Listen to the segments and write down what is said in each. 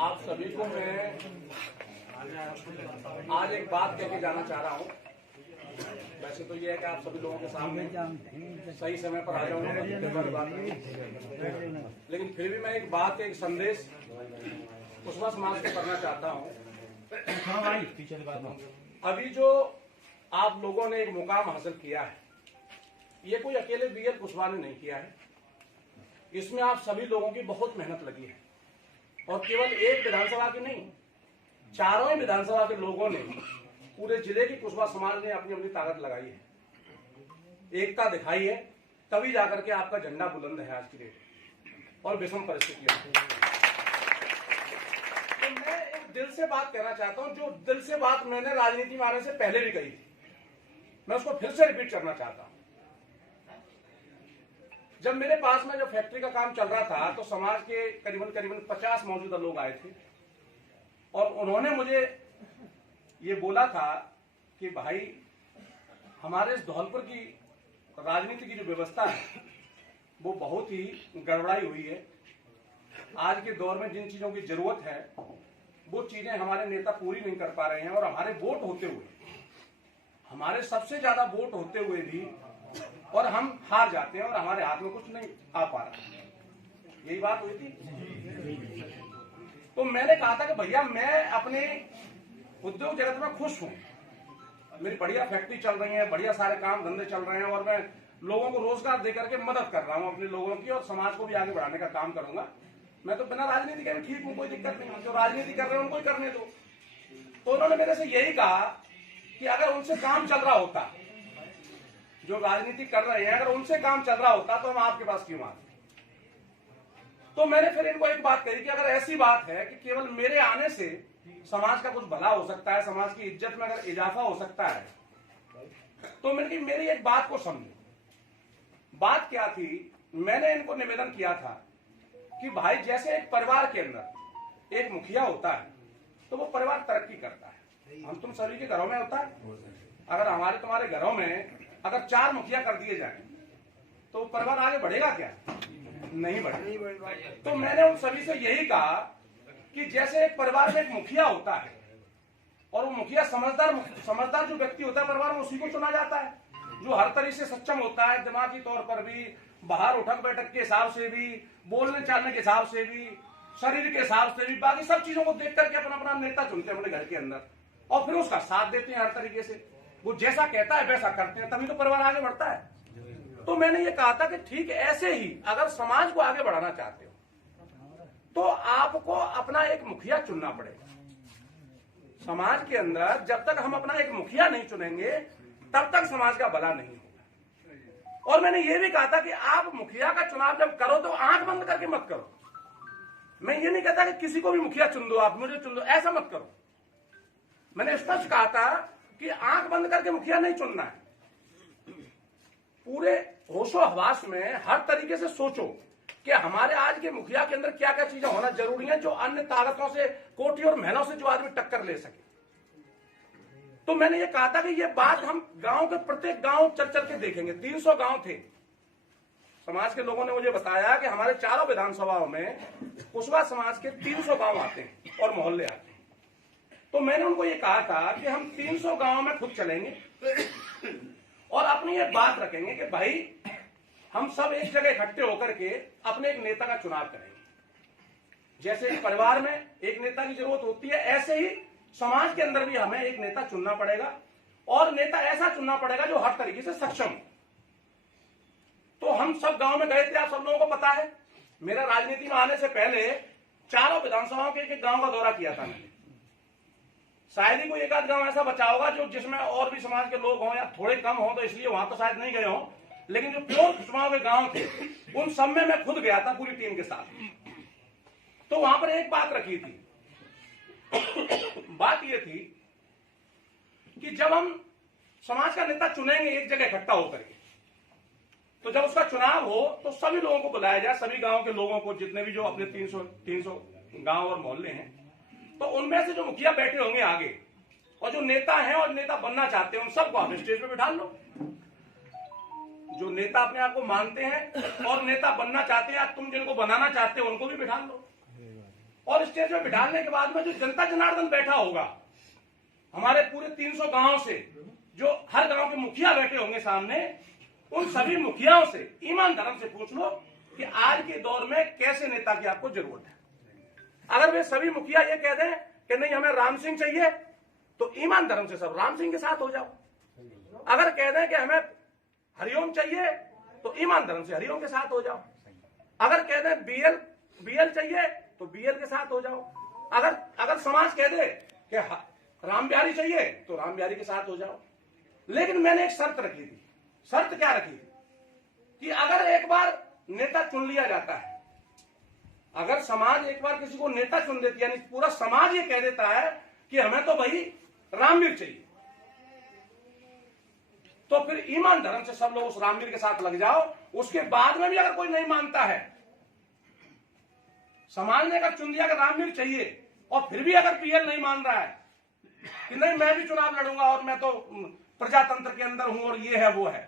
आप सभी को मैं आज एक बात कह के जाना चाह रहा हूँ। वैसे तो ये है कि आप सभी लोगों के सामने सही समय पर आ जाऊंगा, लेकिन फिर भी मैं एक बात, एक संदेश कुशवाहा समाज को करना चाहता हूँ। अभी जो आप लोगों ने एक मुकाम हासिल किया है, ये कोई अकेले बीएल कुशवाहा ने नहीं किया है। इसमें आप सभी लोगों की बहुत मेहनत लगी है, और केवल एक विधानसभा की नहीं, चारों ही विधानसभा के लोगों ने, पूरे जिले की कुशवाहा समाज ने अपनी अपनी ताकत लगाई है, एकता दिखाई है, तभी जाकर के आपका झंडा बुलंद है आज की डेट और विषम परिस्थितियों में। तो मैं एक दिल से बात कहना चाहता हूं, जो दिल से बात मैंने राजनीति में आने से पहले भी कही थी, मैं उसको फिर से रिपीट करना चाहता हूं। जब मेरे पास में जब फैक्ट्री का काम चल रहा था, तो समाज के करीबन 50 मौजूदा लोग आए थे, और उन्होंने मुझे ये बोला था कि भाई, हमारे इस धौलपुर की राजनीति की जो व्यवस्था है वो बहुत ही गड़बड़ाई हुई है। आज के दौर में जिन चीजों की जरूरत है वो चीजें हमारे नेता पूरी नहीं कर पा रहे हैं, और हमारे वोट होते हुए, हमारे सबसे ज्यादा वोट होते हुए भी, और हम हार जाते हैं और हमारे हाथ में कुछ नहीं आ पा रहा। यही बात हुई थी। तो मैंने कहा था कि भैया, मैं अपने उद्योग जगत में खुश हूं, मेरी बढ़िया फैक्ट्री चल रही है, बढ़िया सारे काम धंधे चल रहे हैं, और मैं लोगों को रोजगार देकर के मदद कर रहा हूं अपने लोगों की, और समाज को भी आगे बढ़ाने का काम करूंगा। मैं तो बिना राजनीति के ठीक हूं, कोई दिक्कत नहीं। जो राजनीति कर रहे हैं उनको ही करने दो। तो उन्होंने मेरे से यही कहा कि अगर उनसे काम चल रहा होता, जो राजनीति कर रहे हैं, अगर उनसे काम चल रहा होता, तो हम आपके पास क्यों आते। तो मैंने फिर इनको एक बात कही कि अगर ऐसी बात है कि केवल मेरे आने से समाज का कुछ भला हो सकता है, समाज की इज्जत में अगर इजाफा हो सकता है, तो मैंने मेरी एक बात को समझो। बात क्या थी, मैंने इनको निवेदन किया था कि भाई, जैसे एक परिवार के अंदर एक मुखिया होता है तो वो परिवार तरक्की करता है। हम तुम सभी के घरों में होता है। अगर हमारे तुम्हारे घरों में अगर 4 मुखिया कर दिए जाए तो परिवार आगे बढ़ेगा क्या? नहीं बढ़ेगा। तो मैंने उन सभी से यही कहा कि जैसे एक परिवार में एक मुखिया होता है, और वो मुखिया समझदार जो व्यक्ति होता है परिवार में, उसी को चुना जाता है, जो हर तरीके से सक्षम होता है, दिमागी तौर पर भी, बाहर उठक बैठक के हिसाब से भी, बोलने चालने के हिसाब से भी, शरीर के हिसाब से भी, बाकी सब चीजों को देख करके अपना अपना नेता चुनते हैं अपने घर के अंदर, और फिर उसका साथ देते हैं हर तरीके से। वो जैसा कहता है वैसा करते हैं, तभी तो परिवार आगे बढ़ता है। तो मैंने ये कहा था कि ठीक ऐसे ही अगर समाज को आगे बढ़ाना चाहते हो तो आपको अपना एक मुखिया चुनना पड़ेगा। समाज के अंदर जब तक हम अपना एक मुखिया नहीं चुनेंगे तब तक समाज का भला नहीं होगा। और मैंने ये भी कहा था कि आप मुखिया का चुनाव जब करो तो आंख बंद करके मत करो। मैं ये नहीं कहता कि किसी को भी मुखिया चुन दो, आप मुझे चुन दो, ऐसा मत करो। मैंने स्पष्ट कहा था कि आंख बंद करके मुखिया नहीं चुनना है। पूरे होशो हवास में हर तरीके से सोचो कि हमारे आज के मुखिया के अंदर क्या क्या चीजें होना जरूरी है, जो अन्य ताकतों से, कोटी और महलों से जो आदमी टक्कर ले सके। तो मैंने ये कहा था कि ये बात हम गांव के प्रत्येक गांव चल के देखेंगे। 300 गांव थे। समाज के लोगों ने मुझे बताया कि हमारे चारों विधानसभाओं में कुशवाहा समाज के 300 गांव आते हैं और मोहल्ले आते हैं। तो मैंने उनको ये कहा था कि हम 300 गांव में खुद चलेंगे और अपनी ये बात रखेंगे कि भाई, हम सब एक जगह इकट्ठे होकर के अपने एक नेता का चुनाव करेंगे। जैसे एक परिवार में एक नेता की जरूरत होती है, ऐसे ही समाज के अंदर भी हमें एक नेता चुनना पड़ेगा, और नेता ऐसा चुनना पड़ेगा जो हर तरीके से सक्षम हो। तो हम सब गांव में गए थे, आप सब लोगों को पता है। मेरा राजनीति में आने से पहले चारों विधानसभाओं के एक गांव का दौरा किया था मैंने। शायद ही कोई एक आध गांव ऐसा बचा होगा जो जिसमें और भी समाज के लोग हों या थोड़े कम हो, तो इसलिए वहां तो शायद नहीं गए हों, लेकिन जो प्योर कुशवाहा के गांव थे उन सब में मैं खुद गया था पूरी टीम के साथ। तो वहां पर एक बात रखी थी। बात ये थी कि जब हम समाज का नेता चुनेंगे एक जगह इकट्ठा होकर के, तो जब उसका चुनाव हो तो सभी लोगों को बुलाया जाए, सभी गांव के लोगों को, जितने भी जो अपने 300 गांव और मोहल्ले हैं, तो उनमें से जो मुखिया बैठे होंगे आगे, और जो नेता हैं और नेता बनना चाहते हैं, उन सबको आप स्टेज पे बिठा लो। जो नेता अपने आप को मानते हैं और नेता बनना चाहते हैं, तुम जिनको बनाना चाहते हो उनको भी बिठा लो। और स्टेज में बिठाने के बाद में जो जनता जनार्दन बैठा होगा हमारे पूरे 300 गांव से, जो हर गांव के मुखिया बैठे होंगे सामने, उन सभी मुखियाओं से ईमान धर्म से पूछ लो कि आज के दौर में कैसे नेता की आपको जरूरत है। अगर वे सभी मुखिया ये कह दें कि नहीं हमें राम सिंह चाहिए, तो ईमान धर्म से सब राम सिंह के साथ हो जाओ। अगर कह दें कि हमें हरिओम चाहिए, तो ईमान धर्म से हरिओम के साथ हो जाओ। अगर कह दें बीएल चाहिए, तो बीएल के साथ हो जाओ। अगर समाज कह दे कि राम बिहारी चाहिए, तो राम बिहारी के साथ हो जाओ। लेकिन मैंने एक शर्त रखी थी। शर्त क्या रखी थी कि अगर एक बार नेता चुन लिया जाता है, अगर समाज एक बार किसी को नेता चुन देती है, यानी पूरा समाज ये कह देता है कि हमें तो भाई रामवीर चाहिए, तो फिर ईमान धर्म से सब लोग उस रामवीर के साथ लग जाओ। उसके बाद में भी अगर कोई नहीं मानता है, समाज ने अगर चुन दिया कि रामवीर चाहिए, और फिर भी अगर पीएल नहीं मान रहा है कि नहीं मैं भी चुनाव लड़ूंगा और मैं तो प्रजातंत्र के अंदर हूं और ये है वो है,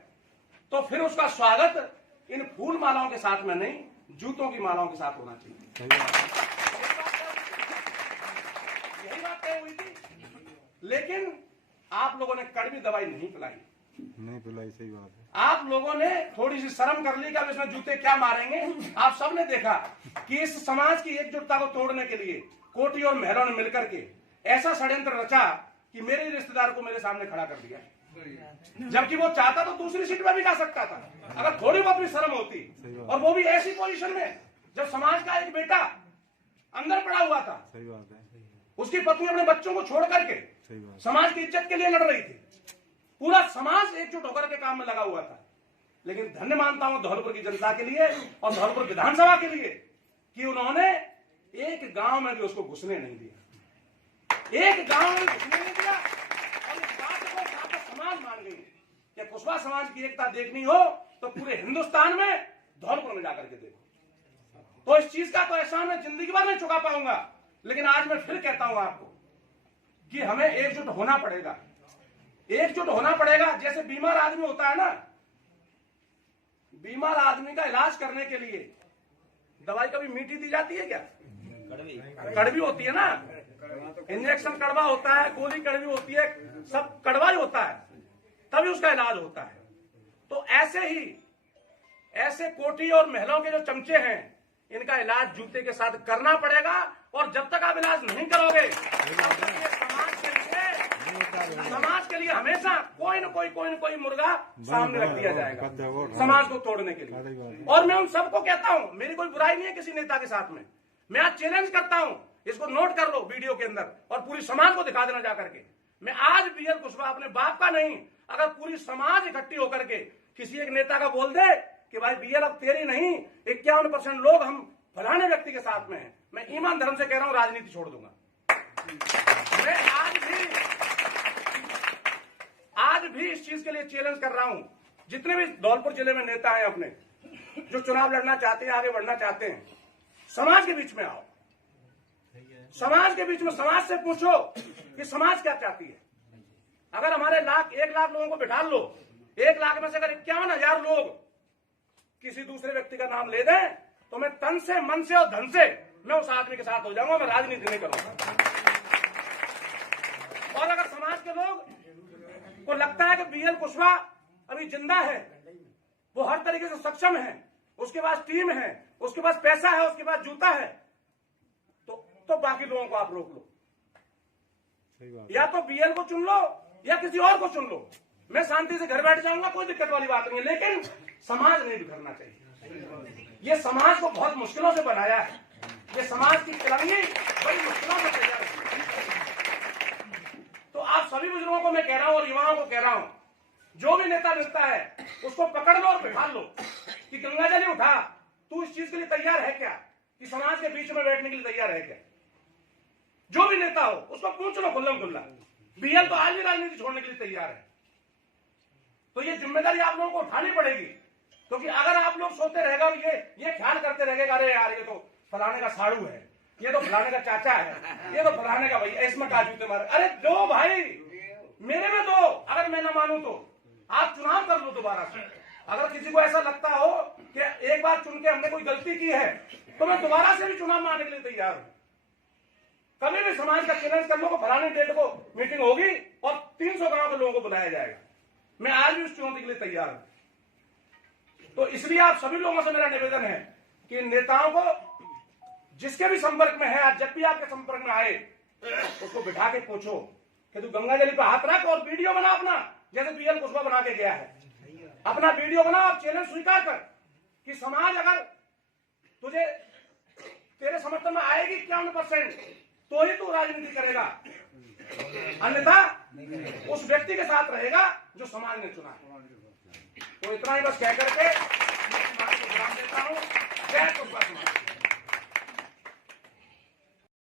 तो फिर उसका स्वागत इन फूल मालाओं के साथ में नहीं, जूतों की मालाओं के साथ होना चाहिए। यही बात तय हुई थी। लेकिन आप लोगों ने कड़वी दवाई नहीं पिलाई। सही बात है। आप लोगों ने थोड़ी सी शर्म कर ली कि अब इसमें जूते क्या मारेंगे। आप सबने देखा कि इस समाज की एकजुटता को तोड़ने के लिए कोटी और महरों ने मिलकर के ऐसा षड्यंत्र रचा कि मेरे रिश्तेदार को मेरे सामने खड़ा कर दिया, जबकि वो चाहता तो दूसरी सीट में भी जा सकता था, अगर थोड़ी वो अपनी शर्म होती। और वो भी ऐसी पोजीशन में जब समाज का एक बेटा अंदर पड़ा हुआ था। सही बात है। उसकी पत्नी अपने बच्चों को छोड़ करके समाज की इज्जत के लिए लड़ रही थी। पूरा समाज एकजुट होकर के काम में लगा हुआ था। लेकिन धन्य मानता हूं धौलपुर की जनता के लिए और धौलपुर विधानसभा के लिए कि उन्होंने एक गांव में भी उसको घुसने नहीं दिया। एक गांव में घुसने नहीं दिया। और इस बात को जहां तक समाज मान गई कि कुशवाहा समाज की एकता देखनी हो तो पूरे हिंदुस्तान में धौलपुर में जाकर के देखो। तो इस चीज का तो एहसान मैं जिंदगी भर नहीं चुका पाऊंगा। लेकिन आज मैं फिर कहता हूं आपको कि हमें एकजुट होना पड़ेगा। एकजुट होना पड़ेगा। जैसे बीमार आदमी होता है ना, बीमार आदमी का इलाज करने के लिए दवाई कभी मीठी दी जाती है क्या? कड़वी होती है ना। इंजेक्शन कड़वा होता है, गोली कड़वी होती है, सब कड़वा ही होता है, तभी उसका इलाज होता है। तो ऐसे ही ऐसे कोटी और महलों के जो चमचे हैं, इनका इलाज जूते के साथ करना पड़ेगा। और जब तक आप इलाज नहीं करोगे तब तक ये समाज के लिए हमेशा कोई न कोई मुर्गा सामने रख दिया जाएगा समाज को तोड़ने के लिए। और मैं उन सबको कहता हूं, मेरी कोई बुराई नहीं है किसी नेता के साथ में। मैं आज चैलेंज करता हूं, इसको नोट कर लो वीडियो के अंदर और पूरी समाज को दिखा देना जाकर के। मैं आज बीएल कुशवाहा अपने बाप का नहीं, अगर पूरी समाज इकट्ठी होकर के किसी एक नेता का बोल दे कि भाई बीएल अब तेरी नहीं, 51% लोग हम फलाने व्यक्ति के साथ में हैं, मैं ईमान धर्म से कह रहा हूं राजनीति छोड़ दूंगा। मैं आज भी इस चीज के लिए चैलेंज कर रहा हूं। जितने भी धौलपुर जिले में नेता हैं अपने, जो चुनाव लड़ना चाहते हैं, आगे बढ़ना चाहते हैं, समाज के बीच में आओ। समाज के बीच में समाज से पूछो कि समाज क्या चाहती है। अगर हमारे 1 लाख लोगों को बिठा लो, 1 लाख में से अगर 51,000 लोग किसी दूसरे व्यक्ति का नाम ले दें, तो मैं तन से, मन से और धन से मैं उस आदमी के साथ हो जाऊंगा। मैं राजनीति नहीं करूंगा। और अगर समाज के लोग को लगता है कि बीएल कुशवाहा अभी जिंदा है, वो हर तरीके से सक्षम है, उसके पास टीम है, उसके पास पैसा है, उसके पास जूता है, तो बाकी लोगों को आप रोक लो। या तो बीएल को चुन लो या किसी और को चुन लो। मैं शांति से घर बैठ जाऊंगा, कोई दिक्कत वाली बात नहीं है। लेकिन समाज नहीं बिखरना चाहिए। ये समाज को बहुत मुश्किलों से बनाया है। ये समाज की तिरंगी बड़ी मुश्किलों से तैयार है। तो आप सभी बुजुर्गों को मैं कह रहा हूं और युवाओं को कह रहा हूं, जो भी नेता मिलता है उसको पकड़ लो और बिठा लो कि गंगाजली उठा, तू इस चीज के लिए तैयार है क्या, कि समाज के बीच में बैठने के लिए तैयार है क्या। जो भी नेता हो उसको पूछ लो खुल्लम खुल्ला। बीएल तो आज भी राजनीति छोड़ने के लिए तैयार है। तो ये जिम्मेदारी आप लोगों को उठानी पड़ेगी। क्योंकि अगर आप लोग सोते रहेगा और ये ख्याल करते रहेगा, अरे यार ये तो फलाने का साड़ू है, ये तो फलाने का चाचा है, ये तो फलाने का भैया, इसमें का जूते मारे। अरे दो भाई, मेरे में दो। अगर मैं ना मानूं तो आप चुनाव कर लो दोबारा से। अगर किसी को ऐसा लगता हो कि एक बार चुन के हमने कोई गलती की है, तो मैं दोबारा से भी चुनाव मारने के लिए तैयार हूं। कभी भी समाज का चैलेंज कर लो को फलाने डेट को मीटिंग होगी और 300 गांव के लोगों को बुलाया जाएगा। मैं आज भी उस चुनौती के लिए तैयार हूं। तो इसलिए आप सभी लोगों से मेरा निवेदन है कि नेताओं को जिसके भी संपर्क में है, आज जब भी आपके संपर्क में आए उसको बिठा के पूछो कि तू गंगा जली पे हाथ रख और वीडियो बना अपना, जैसे पीएल कुशवाहा बना के गया है। अपना वीडियो बना और चैलेंज स्वीकार कर कि समाज अगर तुझे तेरे समर्थन में आएगी 51%, तो ही तू राजनीति करेगा, अन्यथा उस व्यक्ति के साथ रहेगा जो समाज ने चुना है। तो इतना ही बस कह करके मैं देता हूं। जय कुशवाहा समाज।